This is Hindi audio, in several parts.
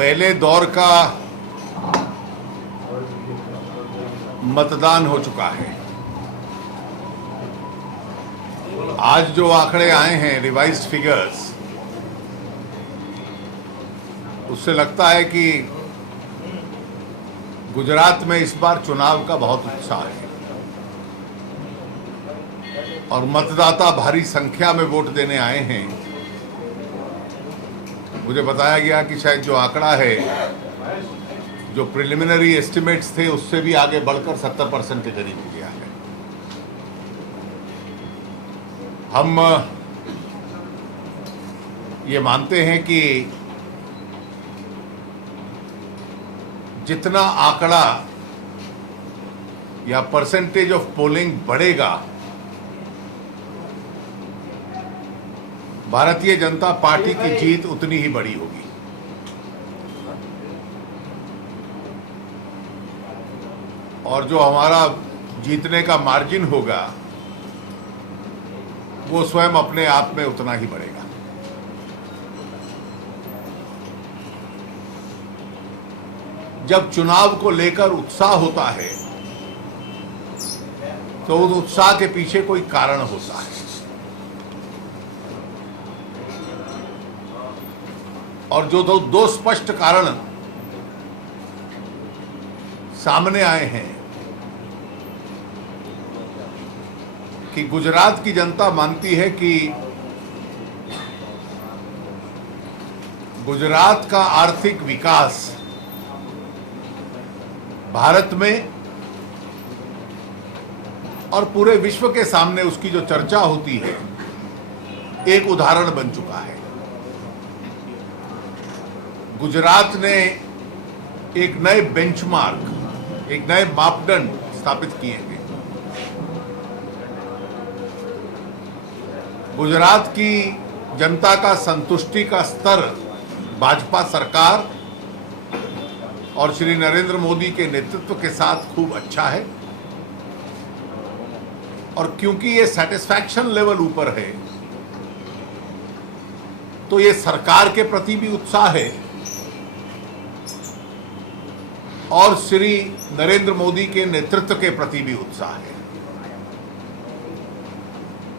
पहले दौर का मतदान हो चुका है। आज जो आंकड़े आए हैं रिवाइज्ड फिगर्स, उससे लगता है कि गुजरात में इस बार चुनाव का बहुत उत्साह है और मतदाता भारी संख्या में वोट देने आए हैं। मुझे बताया गया कि शायद जो आंकड़ा है, जो प्रिलिमिनरी एस्टिमेट्स थे, उससे भी आगे बढ़कर 70% के करीब हो गया है। हम ये मानते हैं कि जितना आंकड़ा या परसेंटेज ऑफ पोलिंग बढ़ेगा, भारतीय जनता पार्टी की जीत उतनी ही बड़ी होगी। और जो हमारा जीतने का मार्जिन होगा, वो स्वयं अपने आप में उतना ही बढ़ेगा। जब चुनाव को लेकर उत्साह होता है तो उस उत्साह के पीछे कोई कारण होता है, और जो दो स्पष्ट कारण सामने आए हैं कि गुजरात की जनता मानती है कि गुजरात का आर्थिक विकास भारत में और पूरे विश्व के सामने उसकी जो चर्चा होती है, एक उदाहरण बन चुका है। गुजरात ने एक नए बेंचमार्क, एक नए मापदंड स्थापित किए हैं। गुजरात की जनता का संतुष्टि का स्तर भाजपा सरकार और श्री नरेंद्र मोदी के नेतृत्व के साथ खूब अच्छा है, और क्योंकि ये सैटिस्फैक्शन लेवल ऊपर है, तो ये सरकार के प्रति भी उत्साह है और श्री नरेंद्र मोदी के नेतृत्व के प्रति भी उत्साह है।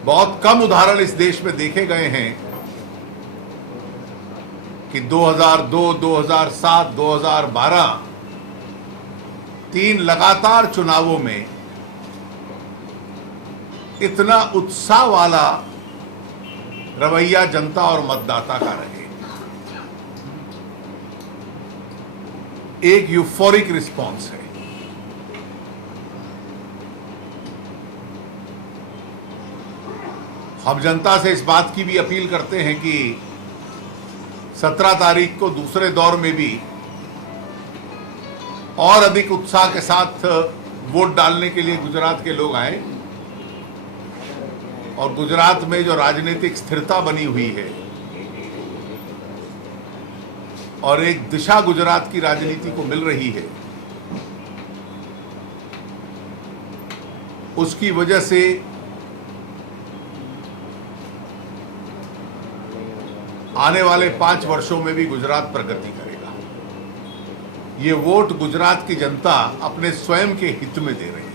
बहुत कम उदाहरण इस देश में देखे गए हैं कि 2002, 2007, 2012 3 लगातार चुनावों में इतना उत्साह वाला रवैया जनता और मतदाता का रहे। एक यूफोरिक रिस्पॉन्स है। हम जनता से इस बात की भी अपील करते हैं कि 17 तारीख को दूसरे दौर में भी और अधिक उत्साह के साथ वोट डालने के लिए गुजरात के लोग आए, और गुजरात में जो राजनीतिक स्थिरता बनी हुई है और एक दिशा गुजरात की राजनीति को मिल रही है, उसकी वजह से आने वाले 5 वर्षों में भी गुजरात प्रगति करेगा। ये वोट गुजरात की जनता अपने स्वयं के हित में दे रही है।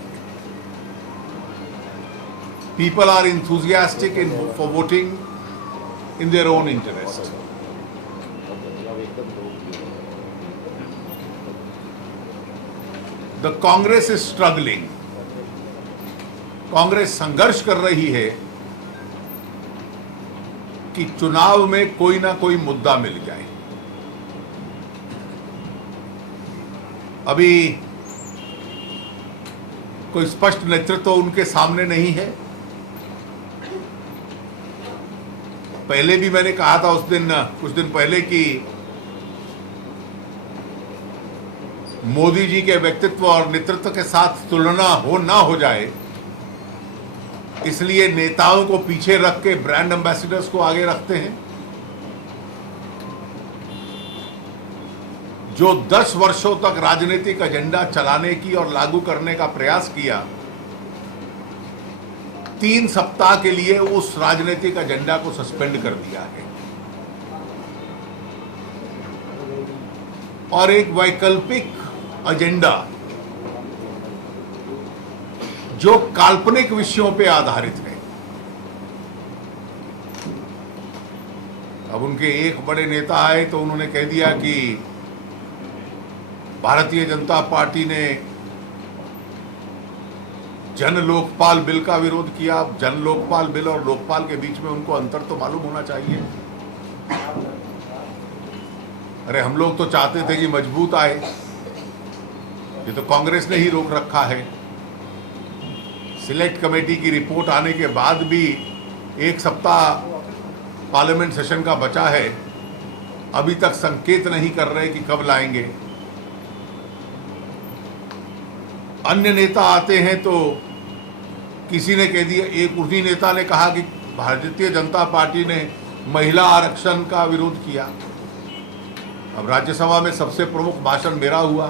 People are enthusiastic for voting in their own interest. The Congress is struggling. Congress संघर्ष कर रही है कि चुनाव में कोई ना कोई मुद्दा मिल जाए। अभी कोई स्पष्ट नेतृत्व उनके सामने नहीं है। पहले भी मैंने कहा था कुछ दिन पहले कि मोदी जी के व्यक्तित्व और नेतृत्व के साथ तुलना ना हो जाए, इसलिए नेताओं को पीछे रख के ब्रांड एम्बेसडर्स को आगे रखते हैं। जो 10 वर्षों तक राजनीतिक एजेंडा चलाने की और लागू करने का प्रयास किया, 3 सप्ताह के लिए उस राजनीतिक एजेंडा को सस्पेंड कर दिया है। और एक वैकल्पिक एजेंडा जो काल्पनिक विषयों पे आधारित है। अब उनके एक बड़े नेता आए तो उन्होंने कह दिया कि भारतीय जनता पार्टी ने जन लोकपाल बिल का विरोध किया। जन लोकपाल बिल और लोकपाल के बीच में उनको अंतर तो मालूम होना चाहिए। अरे हम लोग तो चाहते थे कि मजबूत आए, ये तो कांग्रेस ने ही रोक रखा है। सिलेक्ट कमेटी की रिपोर्ट आने के बाद भी एक सप्ताह पार्लियामेंट सेशन का बचा है, अभी तक संकेत नहीं कर रहे कि कब लाएंगे। अन्य नेता आते हैं तो किसी ने कह दिया, एक उर्दी नेता ने कहा कि भारतीय जनता पार्टी ने महिला आरक्षण का विरोध किया। अब राज्यसभा में सबसे प्रमुख भाषण मेरा हुआ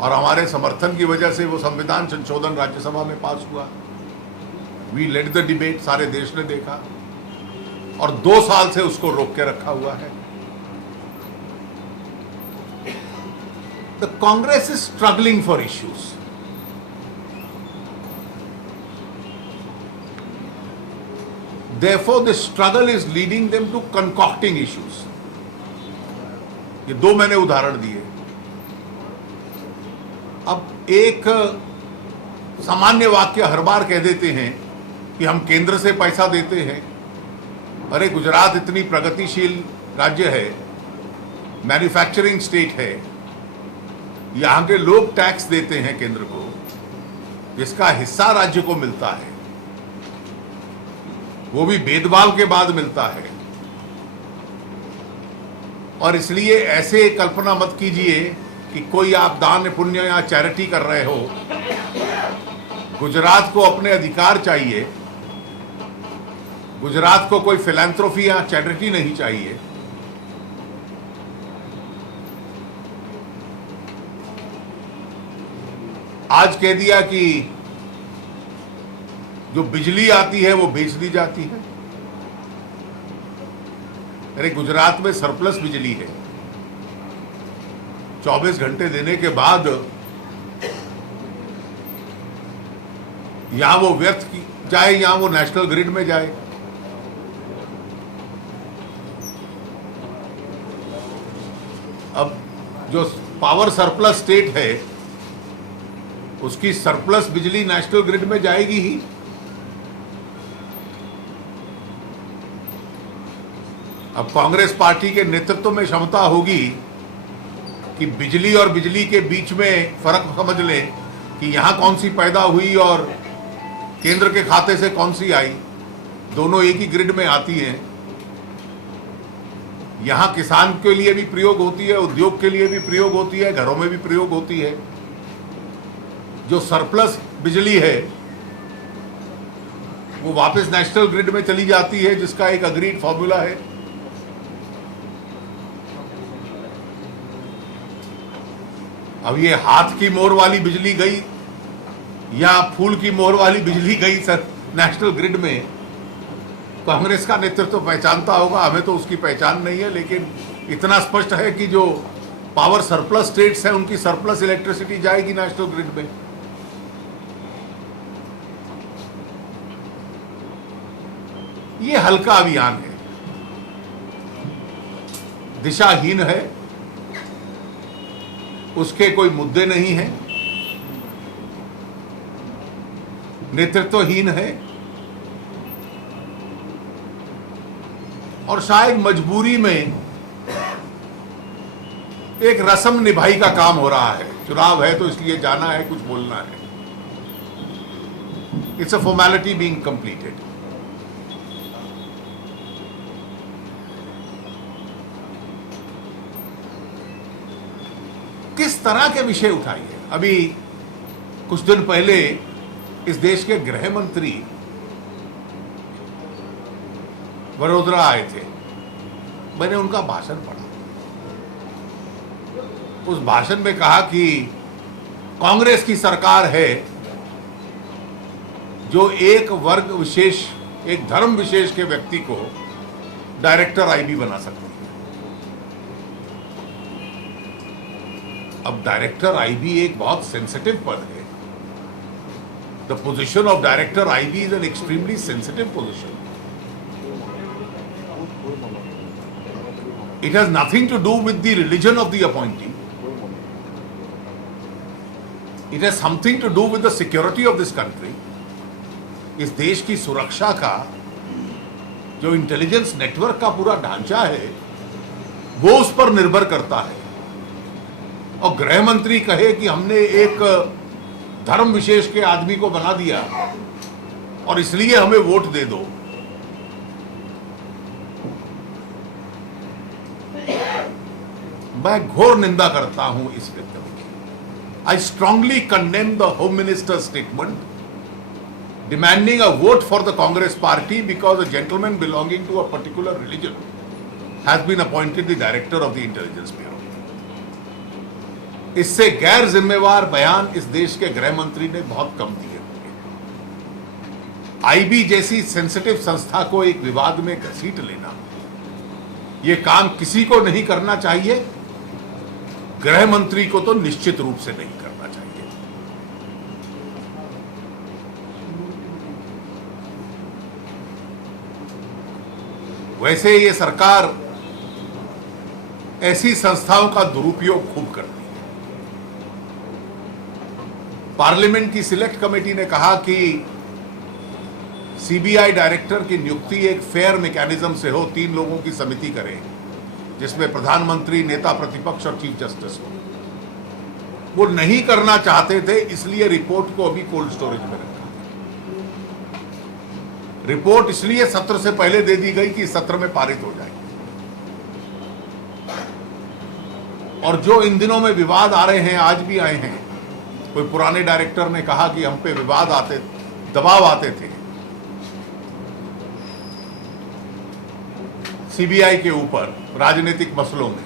और हमारे समर्थन की वजह से वो संविधान संशोधन राज्यसभा में पास हुआ। वी लेड द डिबेट, सारे देश ने देखा और 2 साल से उसको रोक के रखा हुआ है। The Congress is struggling for issues. Therefore, the struggle is leading them to concocting issues. ये 2 मैंने उदाहरण दिए। अब एक सामान्य वाक्य हर बार कह देते हैं कि हम केंद्र से पैसा देते हैं। अरे गुजरात इतनी प्रगतिशील राज्य है, मैन्युफैक्चरिंग स्टेट है, यहां के लोग टैक्स देते हैं केंद्र को, जिसका हिस्सा राज्य को मिलता है, वो भी भेदभाव के बाद मिलता है। और इसलिए ऐसे कल्पना मत कीजिए कि कोई आप दान पुण्य या चैरिटी कर रहे हो। गुजरात को अपने अधिकार चाहिए, गुजरात को कोई फिलैंथ्रोपी या चैरिटी नहीं चाहिए। आज कह दिया कि जो बिजली आती है वो बेच दी जाती है। अरे गुजरात में सरप्लस बिजली है, 24 घंटे देने के बाद या वो व्यर्थ की जाए या वो नेशनल ग्रिड में जाए। अब जो पावर सरप्लस स्टेट है उसकी सरप्लस बिजली नेशनल ग्रिड में जाएगी ही। अब कांग्रेस पार्टी के नेतृत्व में क्षमता होगी कि बिजली और बिजली के बीच में फर्क समझ लें कि यहां कौन सी पैदा हुई और केंद्र के खाते से कौन सी आई। दोनों एक ही ग्रिड में आती हैं। यहां किसान के लिए भी प्रयोग होती है, उद्योग के लिए भी प्रयोग होती है, घरों में भी प्रयोग होती है। जो सरप्लस बिजली है वो वापस नेशनल ग्रिड में चली जाती है, जिसका एक अग्रीड फॉर्मूला है। अब ये हाथ की मोहर वाली बिजली गई या फूल की मोहर वाली बिजली गई सर नेशनल ग्रिड में, कांग्रेस का नेतृत्व पहचानता होगा, हमें तो उसकी पहचान नहीं है। लेकिन इतना स्पष्ट है कि जो पावर सरप्लस स्टेट्स हैं उनकी सरप्लस इलेक्ट्रिसिटी जाएगी नेशनल ग्रिड में। ये हल्का अभियान है, दिशाहीन है, उसके कोई मुद्दे नहीं हैं, नेतृत्वहीन है और शायद मजबूरी में एक रस्म निभाई का काम हो रहा है। चुनाव है तो इसलिए जाना है, कुछ बोलना है। It's a formality being completed. किस तरह के विषय उठाइए। अभी कुछ दिन पहले इस देश के गृह मंत्री वडोदरा आए थे, मैंने उनका भाषण पढ़ा। उस भाषण में कहा कि कांग्रेस की सरकार है जो एक वर्ग विशेष, एक धर्म विशेष के व्यक्ति को डायरेक्टर आईबी बना सकती है। अब डायरेक्टर आईबी एक बहुत सेंसिटिव पद है. The position of director IB is an extremely sensitive position. It has nothing to do with the religion of the appointee. It has something to do with the security of this country. इस देश की सुरक्षा का जो इंटेलिजेंस नेटवर्क का पूरा ढांचा है वो उस पर निर्भर करता है. और गृह मंत्री कहे कि हमने एक धर्म विशेष के आदमी को बना दिया और इसलिए हमें वोट दे दो. मैं घोर निंदा करता हूं इस वक्तव्य की. I strongly condemn the home minister statement demanding a vote for the Congress party because a gentleman belonging to a particular religion has been appointed the director of the Intelligence Bureau. इससे गैर जिम्मेवार बयान इस देश के गृह मंत्री ने बहुत कम दिए होंगे. आईबी जैसी सेंसिटिव संस्था को एक विवाद में घसीट लेना, यह काम किसी को नहीं करना चाहिए. गृह मंत्री को तो निश्चित रूप से नहीं करना चाहिए. वैसे ये सरकार ऐसी संस्थाओं का दुरुपयोग खूब करती है. पार्लियामेंट की सिलेक्ट कमेटी ने कहा कि सीबीआई डायरेक्टर की नियुक्ति एक फेयर मैकेनिज्म से हो, 3 लोगों की समिति करे जिसमें प्रधानमंत्री, नेता प्रतिपक्ष और चीफ जस्टिस हो. वो नहीं करना चाहते थे, इसलिए रिपोर्ट को अभी कोल्ड स्टोरेज में रखा. रिपोर्ट इसलिए सत्र से पहले दे दी गई कि सत्र में पारित हो जाए. और जो इन दिनों में विवाद आ रहे हैं, आज भी आए हैं. कोई पुराने डायरेक्टर ने कहा कि हम पे विवाद आते, दबाव आते थे सीबीआई के ऊपर राजनीतिक मसलों में.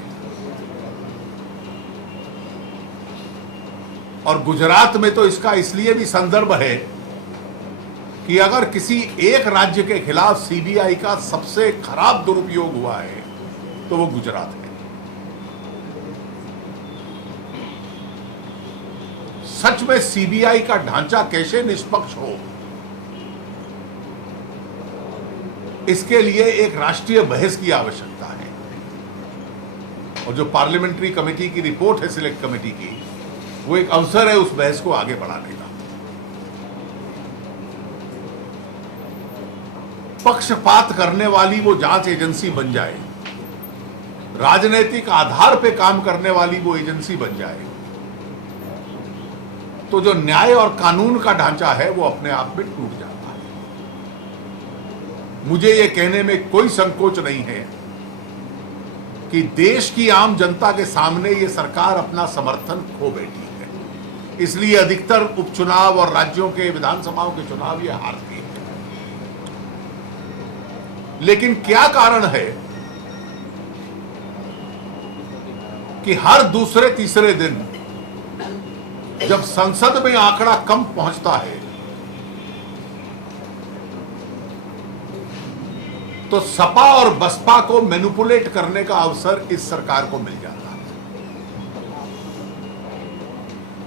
और गुजरात में तो इसका इसलिए भी संदर्भ है कि अगर किसी एक राज्य के खिलाफ सीबीआई का सबसे खराब दुरुपयोग हुआ है तो वो गुजरात है. सच में सीबीआई का ढांचा कैसे निष्पक्ष हो, इसके लिए एक राष्ट्रीय बहस की आवश्यकता है. और जो पार्लियामेंट्री कमेटी की रिपोर्ट है सिलेक्ट कमेटी की, वो एक अवसर है उस बहस को आगे बढ़ाने का. पक्षपात करने वाली वो जांच एजेंसी बन जाए, राजनीतिक आधार पे काम करने वाली वो एजेंसी बन जाए, तो जो न्याय और कानून का ढांचा है वो अपने आप में टूट जाता है. मुझे ये कहने में कोई संकोच नहीं है कि देश की आम जनता के सामने ये सरकार अपना समर्थन खो बैठी है. इसलिए अधिकतर उपचुनाव और राज्यों के विधानसभाओं के चुनाव ये हारती है. लेकिन क्या कारण है कि हर दूसरे तीसरे दिन जब संसद में आंकड़ा कम पहुंचता है तो सपा और बसपा को मैनिपुलेट करने का अवसर इस सरकार को मिल जाता है.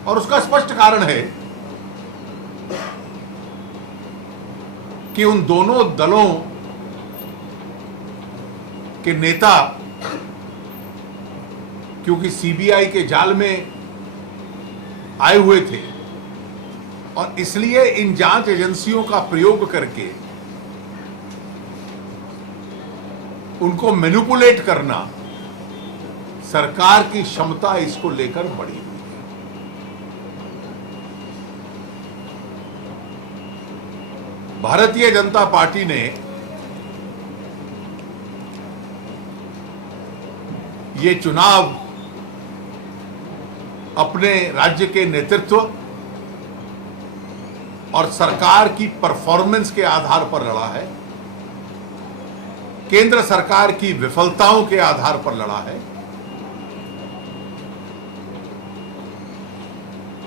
और उसका स्पष्ट कारण है कि उन दोनों दलों के नेता क्योंकि सीबीआई के जाल में आए हुए थे और इसलिए इन जांच एजेंसियों का प्रयोग करके उनको मैनिपुलेट करना सरकार की क्षमता इसको लेकर बढ़ी हुई है. भारतीय जनता पार्टी ने ये चुनाव अपने राज्य के नेतृत्व और सरकार की परफॉर्मेंस के आधार पर लड़ा है. केंद्र सरकार की विफलताओं के आधार पर लड़ा है.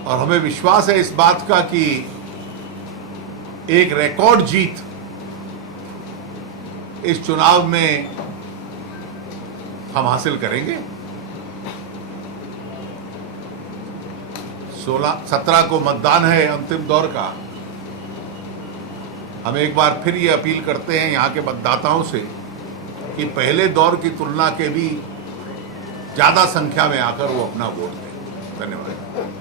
और हमें विश्वास है इस बात का कि एक रिकॉर्ड जीत इस चुनाव में हम हासिल करेंगे. 17 को मतदान है अंतिम दौर का। हम एक बार फिर ये अपील करते हैं यहाँ के मतदाताओं से कि पहले दौर की तुलना के भी ज़्यादा संख्या में आकर वो अपना वोट दें। धन्यवाद।